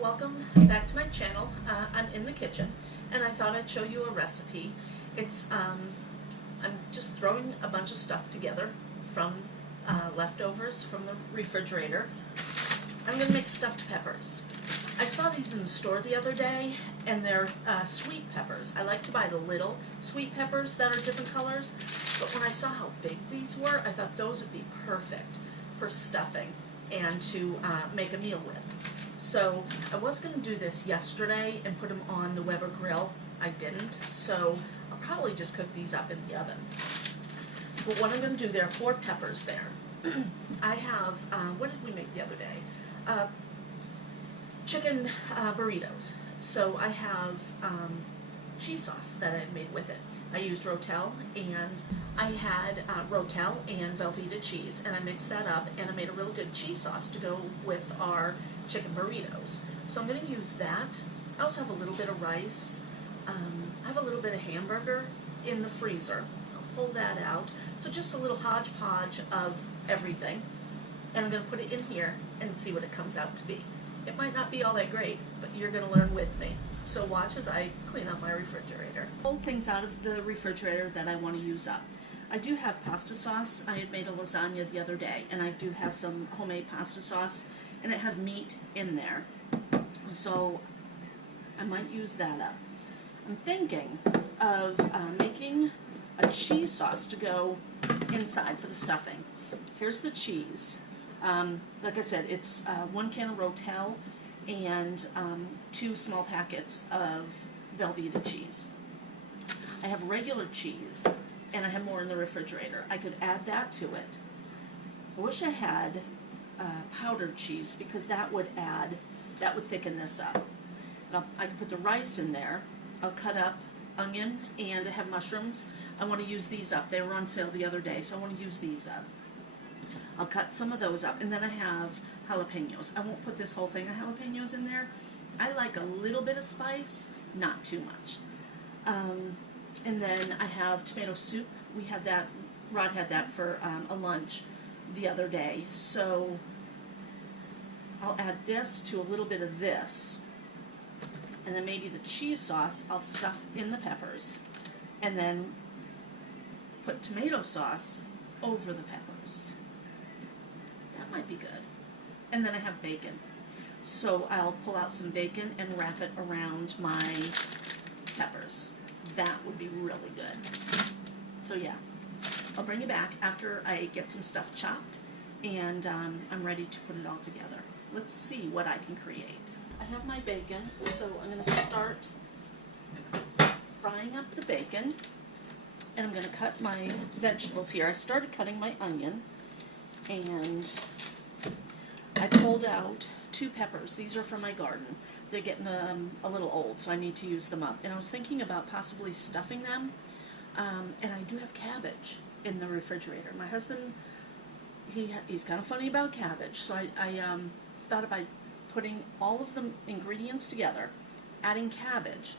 welcome back to my channel. I'm in the kitchen and I thought I'd show you a recipe. I'm just throwing a bunch of stuff together from leftovers from the refrigerator. I'm going to make stuffed peppers. I saw these in the store the other day and they're sweet peppers. I like to buy the little sweet peppers that are different colors, but when I saw how big these were, I thought those would be perfect for stuffing and to make a meal with. So I was going to do this yesterday and put them on the Weber grill. I didn't, so I'll probably just cook these up in the oven. But what I'm going to do, there are 4 peppers there. I have, what did we make the other day? Chicken burritos. So I have cheese sauce that I made with it. I used Rotel, and I had Rotel and Velveeta cheese, and I mixed that up, and I made a really good cheese sauce to go with our chicken burritos. So I'm going to use that. I also have a little bit of rice. I have a little bit of hamburger in the freezer. I'll pull that out. So just a little hodgepodge of everything, and I'm going to put it in here and see what it comes out to be. It might not be all that great, but you're going to learn with me. So watch as I clean up my refrigerator. Pull things out of the refrigerator that I want to use up. I do have pasta sauce. I had made a lasagna the other day, and I do have some homemade pasta sauce, and it has meat in there. So I might use that up. I'm thinking of making a cheese sauce to go inside for the stuffing. Here's the cheese. Like I said, it's 1 can of Rotel and 2 small packets of Velveeta cheese. I have regular cheese, and I have more in the refrigerator. I could add that to it. I wish I had powdered cheese, because that would thicken this up. I can put the rice in there. I'll cut up onion, and I have mushrooms. I want to use these up. They were on sale the other day, so I want to use these up. I'll cut some of those up, and then I have jalapenos. I won't put this whole thing of jalapenos in there. I like a little bit of spice, not too much. And then I have tomato soup. We had that, Rod had that for a lunch the other day. So I'll add this to a little bit of this, and then maybe the cheese sauce I'll stuff in the peppers, and then put tomato sauce over the peppers. That might be good. And then I have bacon. So I'll pull out some bacon and wrap it around my peppers. That would be really good. So yeah, I'll bring you back after I get some stuff chopped, and I'm ready to put it all together. Let's see what I can create. I have my bacon, so I'm going to start frying up the bacon, and I'm going to cut my vegetables here. I started cutting my onion, and I pulled out 2 peppers. These are from my garden. They're getting a little old, so I need to use them up. And I was thinking about possibly stuffing them, and I do have cabbage in the refrigerator. My husband, he's kind of funny about cabbage, so I thought about putting all of the ingredients together, adding cabbage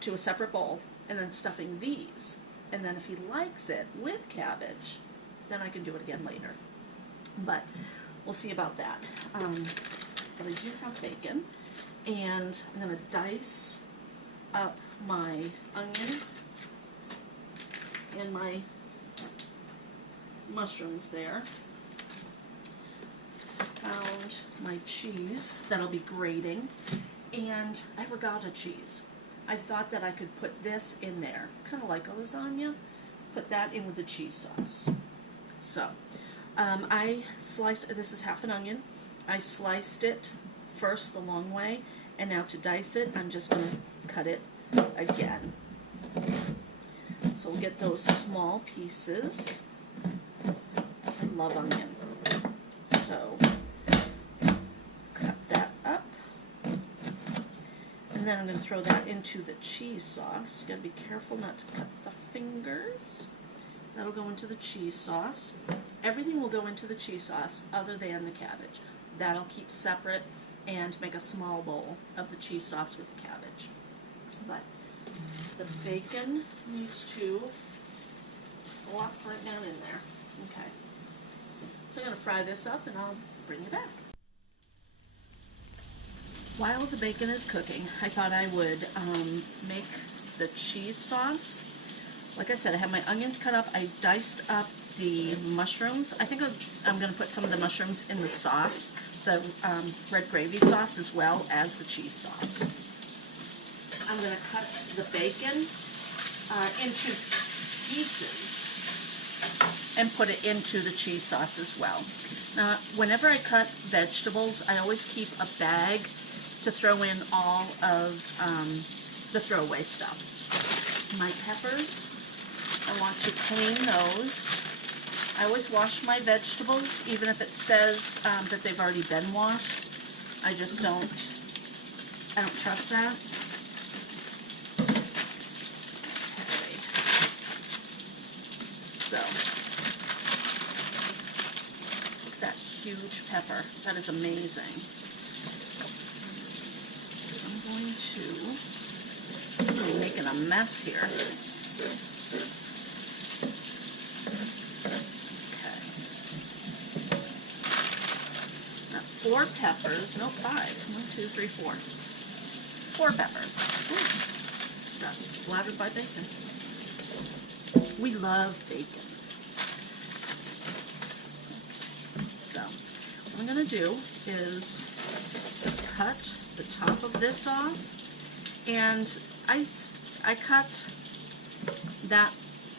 to a separate bowl, and then stuffing these. And then if he likes it with cabbage, then I can do it again later. But we'll see about that. But I do have bacon, and I'm going to dice up my onion and my mushrooms there. Found my cheese that I'll be grating, and I have regatta cheese. I thought that I could put this in there, kind of like a lasagna, put that in with the cheese sauce. So I sliced, this is half an onion. I sliced it first the long way, and now to dice it, I'm just going to cut it again. So we'll get those small pieces. I love onion. So cut that up. And then I'm going to throw that into the cheese sauce. You got to be careful not to cut the fingers. That'll go into the cheese sauce. Everything will go into the cheese sauce other than the cabbage. That'll keep separate and make a small bowl of the cheese sauce with the cabbage. But the bacon needs to walk right down in there. Okay. So I'm going to fry this up, and I'll bring you back. While the bacon is cooking, I thought I would make the cheese sauce. Like I said, I have my onions cut up. I diced up the mushrooms. I think I'm going to put some of the mushrooms in the sauce, the red gravy sauce, as well as the cheese sauce. I'm going to cut the bacon into pieces and put it into the cheese sauce as well. Now, whenever I cut vegetables, I always keep a bag to throw in all of the throwaway stuff. My peppers, I want to clean those. I always wash my vegetables, even if it says that they've already been washed. I just don't trust that. Okay. So, look at that huge pepper. That is amazing. I'm making a mess here. Okay. Now 4 peppers, no 5. 1, 2, 3, 4. 4 peppers. Ooh, got splattered by bacon. We love bacon. So, what I'm going to do is just cut the top of this off, and I cut that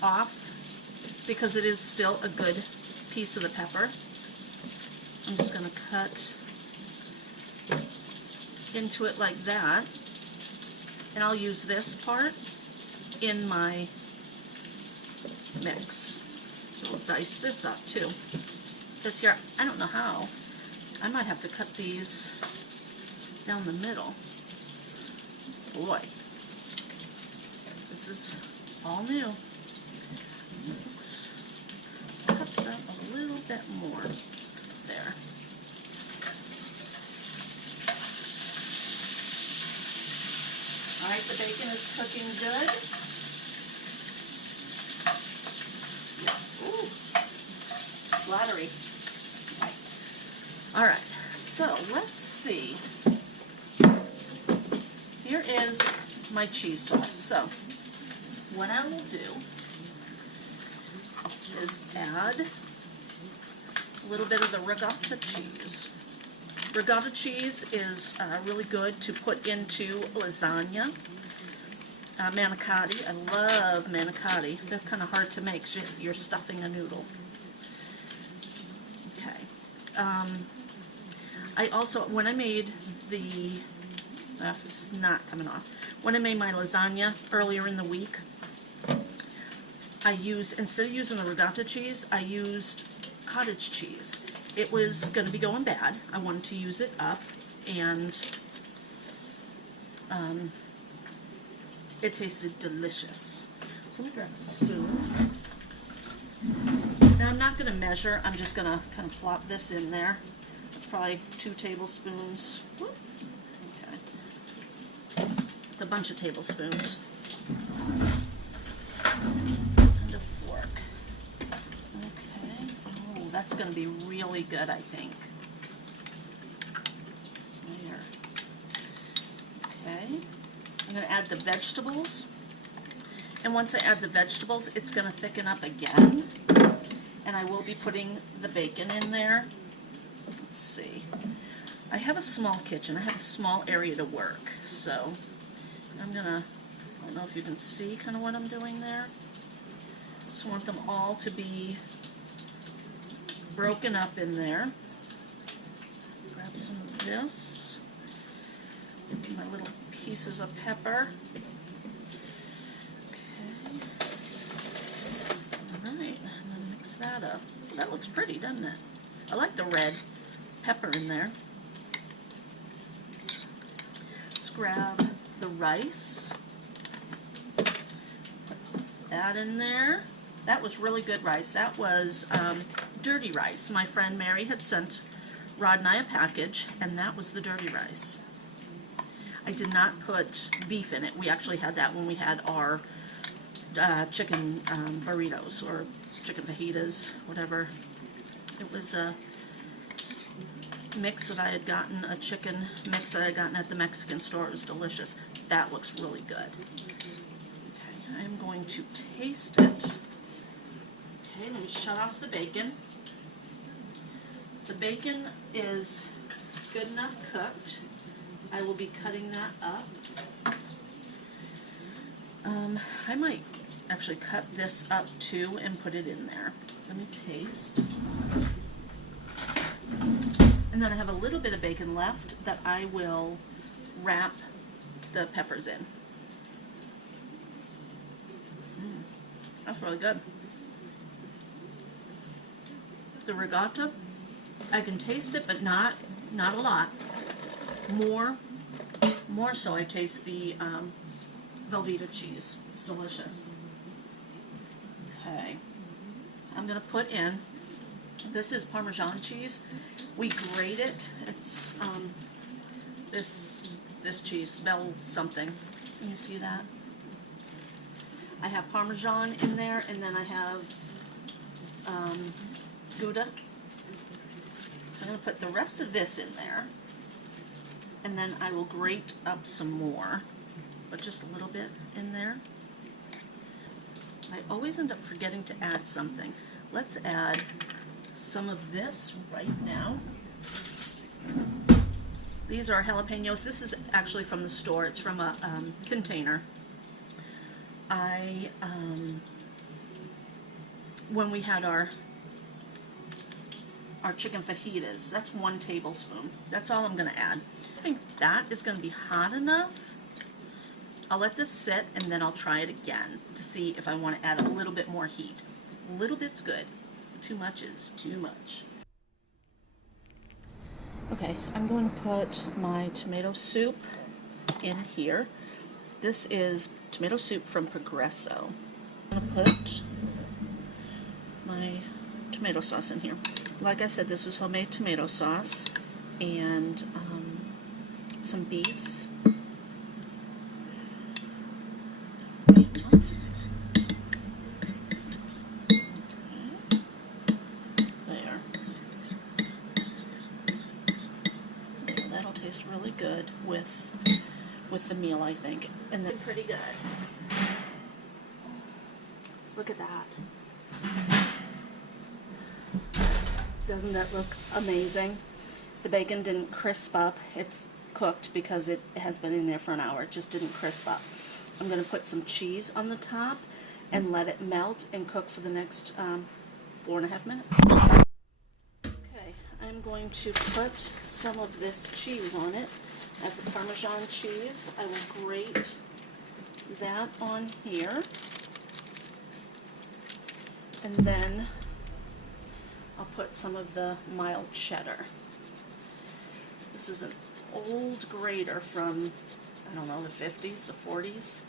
off because it is still a good piece of the pepper. I'm just going to cut into it like that, and I'll use this part in my mix. So I'll dice this up too. This here, I don't know how. I might have to cut these down the middle. Boy, this is all new. Let's cut that a little bit more there. Alright, the bacon is cooking good. Ooh, splattery. Alright, so let's see. Here is my cheese sauce. So, what I will do is add a little bit of the ricotta cheese. Ricotta cheese is really good to put into lasagna. Manicotti, I love manicotti. They're kind of hard to make if you're stuffing a noodle. Okay. I also, when I made the, this is not coming off. When I made my lasagna earlier in the week, I used, instead of using the ricotta cheese, I used cottage cheese. It was going to be going bad. I wanted to use it up, and it tasted delicious. So let me grab a spoon. Now I'm not going to measure. I'm just going to kind of plop this in there. That's probably 2 tablespoons. Whoop. Okay. It's a bunch of tablespoons. And a fork. Okay. Oh, that's going to be really good, I think. There. Okay. I'm going to add the vegetables. And once I add the vegetables, it's going to thicken up again. And I will be putting the bacon in there. Let's see. I have a small kitchen. I have a small area to work. So I'm going to, I don't know if you can see kind of what I'm doing there. Just want them all to be broken up in there. Grab some of this. My little pieces of pepper. That up. That looks pretty, doesn't it? I like the red pepper in there. Let's grab the rice. Put that in there. That was really good rice. That was dirty rice. My friend Mary had sent Rod and I a package, and that was the dirty rice. I did not put beef in it. We actually had that when we had our chicken burritos, or chicken fajitas, whatever. It was mix that I had gotten, a chicken mix that I had gotten at the Mexican store. It was delicious. That looks really good. Okay, I'm going to taste it. Okay, let me shut off the bacon. The bacon is good enough cooked. I will be cutting that up. I might actually cut this up too and put it in there. Let me taste. And then I have a little bit of bacon left that I will wrap the peppers in. That's really good. The ricotta, I can taste it, but not a lot. More so I taste the Velveeta cheese. It's delicious. Okay, I'm gonna put in, this is Parmesan cheese. We grate it. It's this cheese, Bell something. Can you see that? I have Parmesan in there, and then I have Gouda. I'm gonna put the rest of this in there, and then I will grate up some more, but just a little bit in there. I always end up forgetting to add something. Let's add some of this right now. These are jalapenos. This is actually from the store. It's from a container. When we had our chicken fajitas, that's 1 tablespoon. That's all I'm going to add. I think that is going to be hot enough. I'll let this sit, and then I'll try it again to see if I want to add a little bit more heat. A little bit's good. Too much is too much. Okay, I'm going to put my tomato soup in here. This is tomato soup from Progresso. I'm going to put my tomato sauce in here. Like I said, this was homemade tomato sauce and some beef. Taste really good with the meal, I think, and then pretty good. Look at that. Doesn't that look amazing? The bacon didn't crisp up. It's cooked because it has been in there for an hour. It just didn't crisp up. I'm going to put some cheese on the top and let it melt and cook for the next 4.5 minutes. I'm going to put some of this cheese on it. As the Parmesan cheese, I will grate that on here. And then I'll put some of the mild cheddar. This is an old grater from, I don't know, the 50s, the 40s.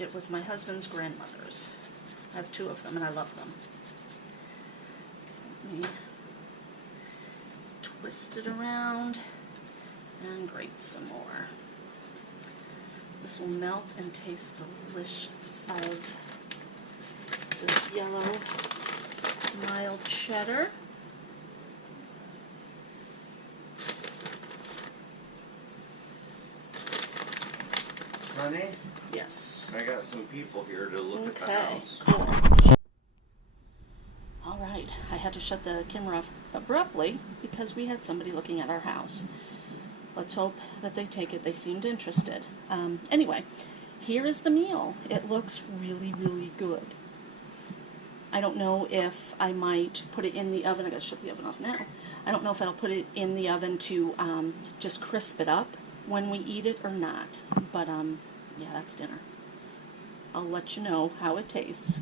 It was my husband's grandmother's. I have 2 of them and I love them. Okay, let me twist it around and grate some more. This will melt and taste delicious. Of this yellow mild cheddar. Honey? Yes. I got some people here to look at the house. Cool. Alright, I had to shut the camera off abruptly because we had somebody looking at our house. Let's hope that they take it. They seemed interested. Anyway, here is the meal. It looks really, really good. I don't know if I might put it in the oven. I gotta shut the oven off now. I don't know if I'll put it in the oven to just crisp it up when we eat it or not. But yeah, that's dinner. I'll let you know how it tastes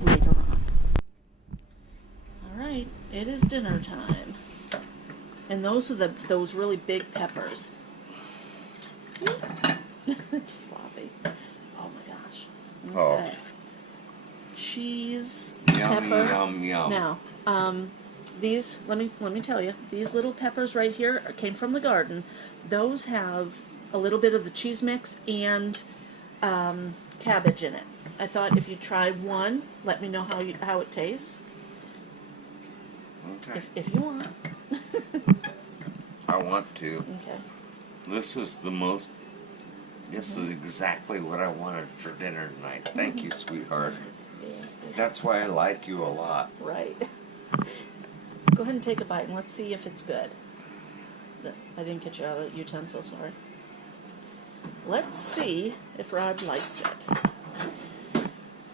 later on. Alright, it is dinner time. And those are those really big peppers. It's sloppy. Oh my gosh. Okay. Oh. Cheese, Yummy, pepper. yum, yum. Now, these, let me tell you, these little peppers right here came from the garden. Those have a little bit of the cheese mix and cabbage in it. I thought if you try one, let me know how it tastes. Okay. If you want. I want to. Okay. This is the most. This is exactly what I wanted for dinner tonight. Thank you, sweetheart. Yes, That's why I like you a lot. right. Go ahead and take a bite and let's see if it's good. I didn't get you out of the utensil, sorry. Let's see if Rod likes it.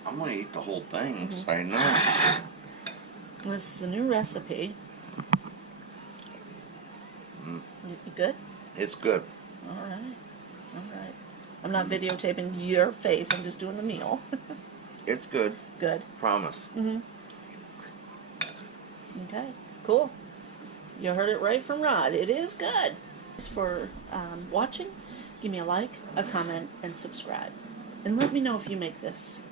I'm gonna eat the whole thing, so I know. This is a new recipe. Mm. You good? It's good. All right. All right. I'm not videotaping your face. I'm just doing the meal. It's good. Good. Promise. Okay. Cool. You heard it right from Rod. It is good. Thanks for watching. Give me a like, a comment, and subscribe. And let me know if you make this.